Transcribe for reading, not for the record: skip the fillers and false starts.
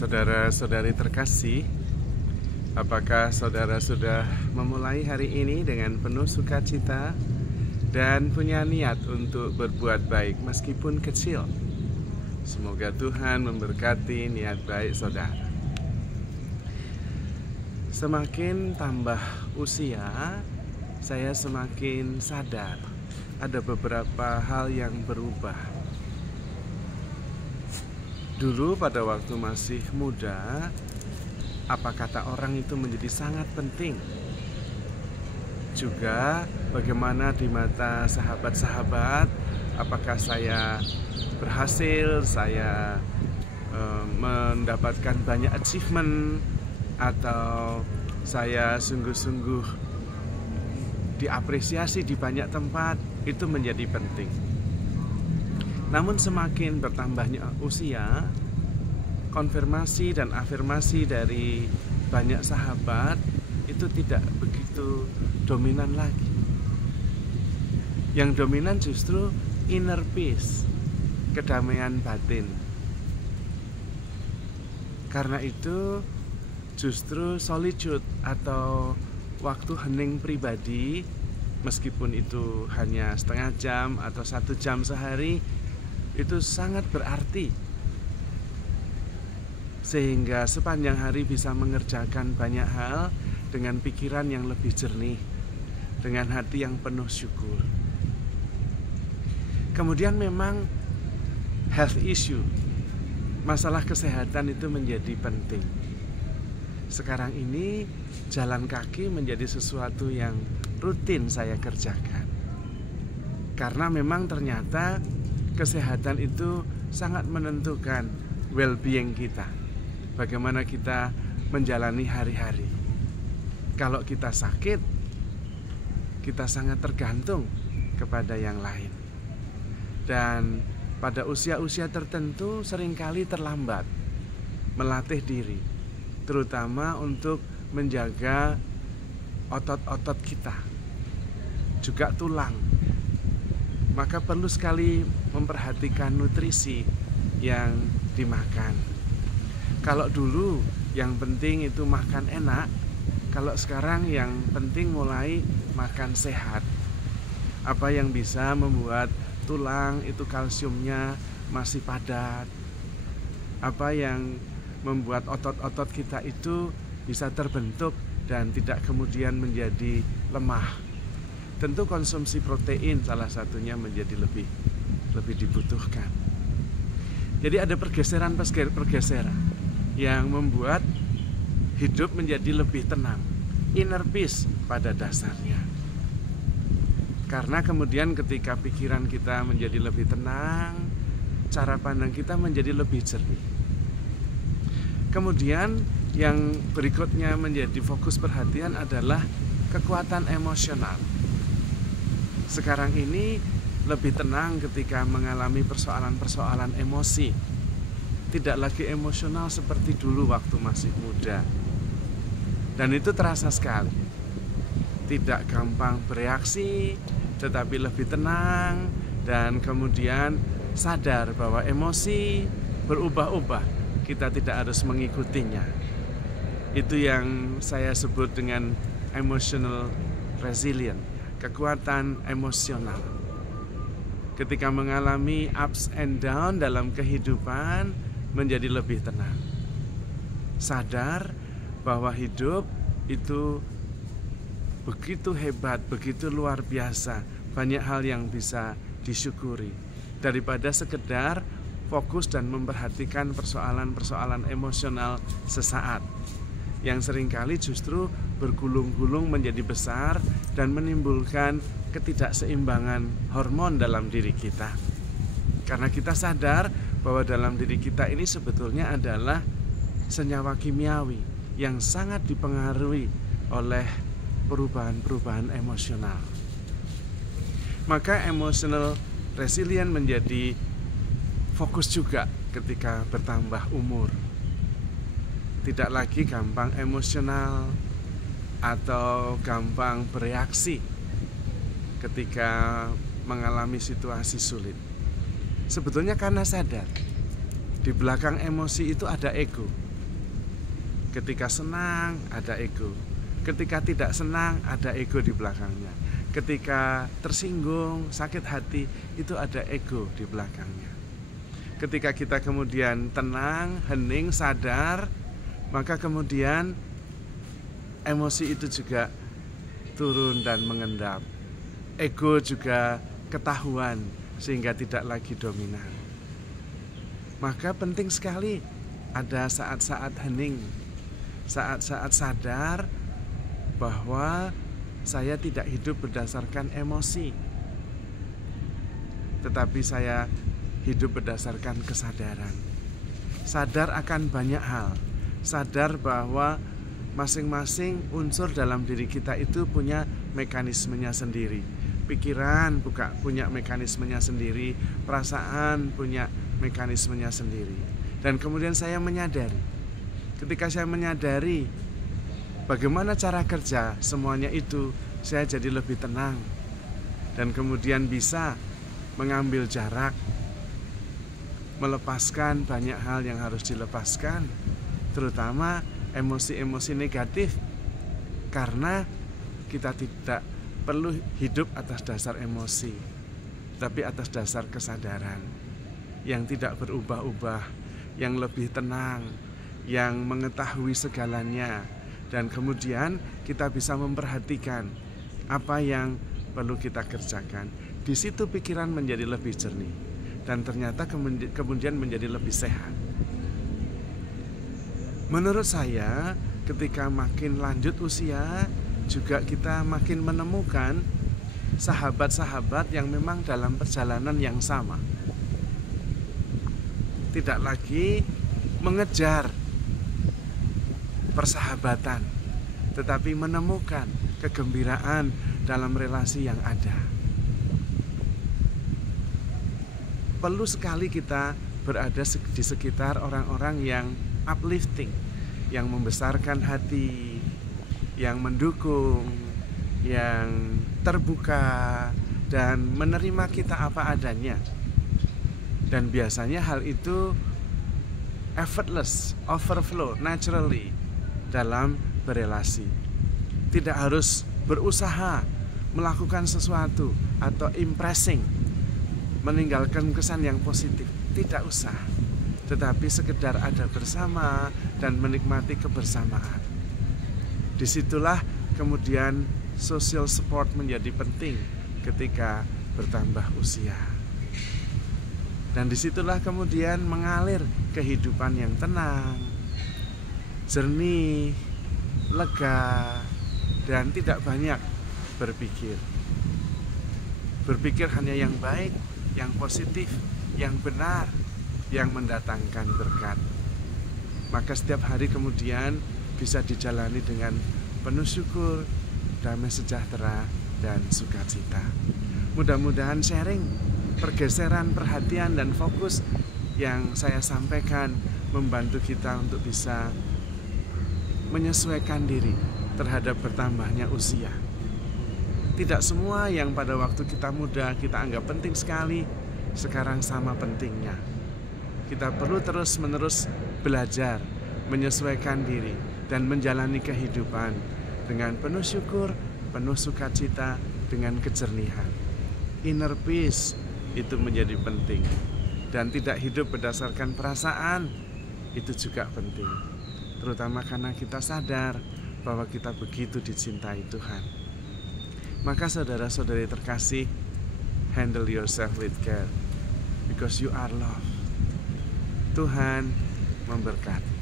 Saudara-saudari terkasih, apakah saudara sudah memulai hari ini dengan penuh sukacita dan punya niat untuk berbuat baik meskipun kecil? Semoga Tuhan memberkati niat baik saudara. Semakin tambah usia, saya semakin sadar ada beberapa hal yang berubah. Dulu pada waktu masih muda, apa kata orang itu menjadi sangat penting. Juga bagaimana di mata sahabat-sahabat, apakah saya berhasil, saya mendapatkan banyak achievement, atau saya sungguh-sungguh diapresiasi di banyak tempat, itu menjadi penting. Namun semakin bertambahnya usia, konfirmasi dan afirmasi dari banyak sahabat itu tidak begitu dominan lagi. Yang dominan justru inner peace, kedamaian batin. Karena itu justru solitude atau waktu hening pribadi, meskipun itu hanya setengah jam atau 1 jam sehari, itu sangat berarti, sehingga sepanjang hari bisa mengerjakan banyak hal dengan pikiran yang lebih jernih, dengan hati yang penuh syukur. Kemudian memang health issue, masalah kesehatan itu menjadi penting. Sekarang ini jalan kaki menjadi sesuatu yang rutin saya kerjakan, karena memang ternyata kesehatan itu sangat menentukan well-being kita, bagaimana kita menjalani hari-hari. Kalau kita sakit, kita sangat tergantung kepada yang lain. Dan pada usia-usia tertentu seringkali terlambat melatih diri, terutama untuk menjaga otot-otot kita, juga tulang. Maka perlu sekali memperhatikan nutrisi yang dimakan. Kalau dulu yang penting itu makan enak, kalau sekarang yang penting mulai makan sehat. Apa yang bisa membuat tulang itu kalsiumnya masih padat, apa yang membuat otot-otot kita itu bisa terbentuk dan tidak kemudian menjadi lemah. Tentu konsumsi protein salah satunya menjadi lebih dibutuhkan. Jadi ada pergeseran yang membuat hidup menjadi lebih tenang, inner peace pada dasarnya. Karena kemudian ketika pikiran kita menjadi lebih tenang, cara pandang kita menjadi lebih jernih. Kemudian yang berikutnya menjadi fokus perhatian adalah kekuatan emosional. Sekarang ini lebih tenang ketika mengalami persoalan-persoalan emosi. Tidak lagi emosional seperti dulu waktu masih muda. Dan itu terasa sekali. Tidak gampang bereaksi, tetapi lebih tenang, dan kemudian sadar bahwa emosi berubah-ubah. Kita tidak harus mengikutinya. Itu yang saya sebut dengan emotional resilient, kekuatan emosional. Ketika mengalami ups and down dalam kehidupan, menjadi lebih tenang. Sadar bahwa hidup itu begitu hebat, begitu luar biasa. Banyak hal yang bisa disyukuri. Daripada sekedar fokus dan memperhatikan persoalan-persoalan emosional sesaat, yang seringkali justru bergulung-gulung menjadi besar dan menimbulkan ketidakseimbangan hormon dalam diri kita. Karena kita sadar bahwa dalam diri kita ini sebetulnya adalah senyawa kimiawi yang sangat dipengaruhi oleh perubahan-perubahan emosional. Maka emotional resilient menjadi fokus juga ketika bertambah umur. Tidak lagi gampang emosional atau gampang bereaksi ketika mengalami situasi sulit. Sebetulnya karena sadar di belakang emosi itu ada ego, Ketika senang ada ego, ketika tidak senang ada ego di belakangnya, ketika tersinggung, sakit hati, itu ada ego di belakangnya. Ketika kita kemudian tenang, hening, sadar, maka kemudian emosi itu juga turun dan mengendap. Ego juga ketahuan sehingga tidak lagi dominan. Maka penting sekali ada saat-saat hening, saat-saat sadar bahwa saya tidak hidup berdasarkan emosi, tetapi saya hidup berdasarkan kesadaran. Sadar akan banyak hal, sadar bahwa masing-masing unsur dalam diri kita itu punya mekanismenya sendiri. Pikiran punya mekanismenya sendiri, perasaan punya mekanismenya sendiri. Dan kemudian saya menyadari, ketika saya menyadari bagaimana cara kerja semuanya itu, saya jadi lebih tenang dan kemudian bisa mengambil jarak, melepaskan banyak hal yang harus dilepaskan, terutama emosi-emosi negatif, karena kita tidak perlu hidup atas dasar emosi, tapi atas dasar kesadaran yang tidak berubah-ubah, yang lebih tenang, yang mengetahui segalanya, dan kemudian kita bisa memperhatikan apa yang perlu kita kerjakan. Di situ pikiran menjadi lebih jernih dan ternyata kemudian menjadi lebih sehat. Menurut saya, ketika makin lanjut usia, juga kita makin menemukan sahabat-sahabat yang memang dalam perjalanan yang sama. Tidak lagi mengejar persahabatan, tetapi menemukan kegembiraan dalam relasi yang ada. Perlu sekali kita berada di sekitar orang-orang yang uplifting, yang membesarkan hati, yang mendukung, yang terbuka dan menerima kita apa adanya. Dan biasanya hal itu effortless, overflow, naturally dalam berelasi. Tidak harus berusaha melakukan sesuatu atau impressing, meninggalkan kesan yang positif. Tidak usah, tetapi sekedar ada bersama dan menikmati kebersamaan. Disitulah kemudian social support menjadi penting ketika bertambah usia. Dan disitulah kemudian mengalir kehidupan yang tenang, jernih, lega, dan tidak banyak berpikir. Berpikir hanya yang baik, yang positif, yang benar, yang mendatangkan berkat. Maka setiap hari kemudian bisa dijalani dengan penuh syukur, damai sejahtera, dan sukacita. Mudah-mudahan sharing, pergeseran perhatian dan fokus yang saya sampaikan membantu kita untuk bisa menyesuaikan diri terhadap bertambahnya usia. Tidak semua yang pada waktu kita muda kita anggap penting sekali, sekarang sama pentingnya. Kita perlu terus-menerus belajar, menyesuaikan diri, dan menjalani kehidupan dengan penuh syukur, penuh sukacita, dengan kejernihan. Inner peace itu menjadi penting, dan tidak hidup berdasarkan perasaan itu juga penting, terutama karena kita sadar bahwa kita begitu dicintai Tuhan. Maka saudara-saudari terkasih, handle yourself with care because you are loved. Tuhan memberkati.